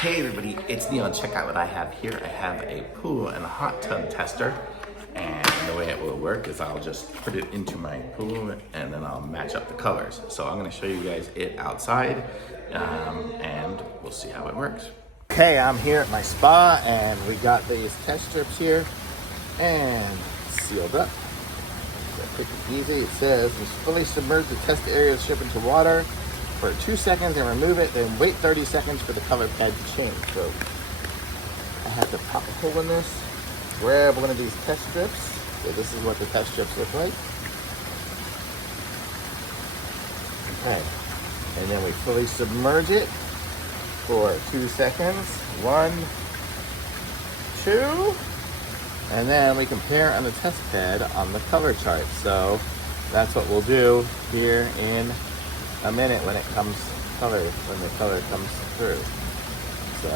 Hey everybody, it's Neon. Check out what I have here. I have a pool and a hot tub tester. And the way it will work is I'll just put it into my pool and then I'll match up the colors. So I'm gonna show you guys it outside and we'll see how it works. Okay, I'm here at my spa and we got these test strips here and sealed up. So quick and easy. It says, just fully submerge the test area strip into water for 2 seconds and remove it, then wait 30 seconds for the color pad to change. So I have to pop a hole in this, grab one of these test strips. So this is what the test strips look like. Okay, and then we fully submerge it for 2 seconds. 1, 2, and then we compare on the test pad on the color chart. So that's what we'll do here in a minute when it comes when the color comes through. So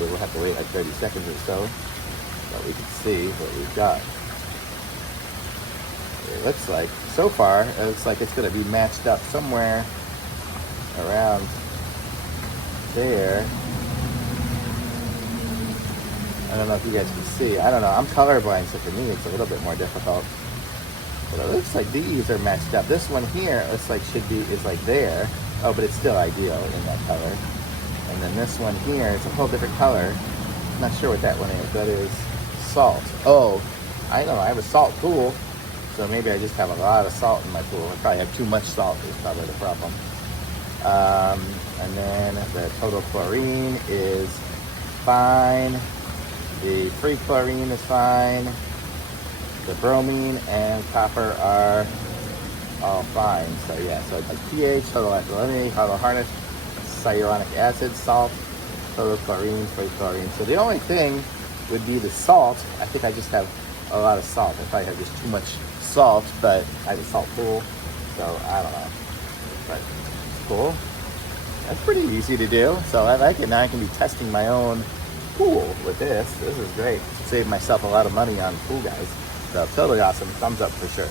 we'll have to wait like 30 seconds or so, but we can see what we've got. It looks like, so far, it looks like it's going to be matched up somewhere around there. I don't know if you guys can see. I don't know. I'm colorblind, so for me it's a little bit more difficult. But it looks like these are matched up. This one here looks like is like there. Oh, but it's still ideal in that color. And then this one here, it's a whole different color. I'm not sure what that one is. That is salt. Oh, I know. I have a salt pool, so maybe I just have a lot of salt in my pool. I probably have too much salt is probably the problem. And then the total chlorine is fine. The free chlorine is fine. The bromine and copper are all fine. So yeah, so it's like pH, total alkalinity, total hardness, cyanuric acid, salt, total chlorine, free chlorine. So the only thing would be the salt. I think I just have a lot of salt. I probably have just too much salt, but I have a salt pool, so I don't know. But it's cool. That's pretty easy to do. So I like it. Now I can be testing my own pool with this. This is great. Save myself a lot of money on pool, guys. So totally awesome. Thumbs up for sure.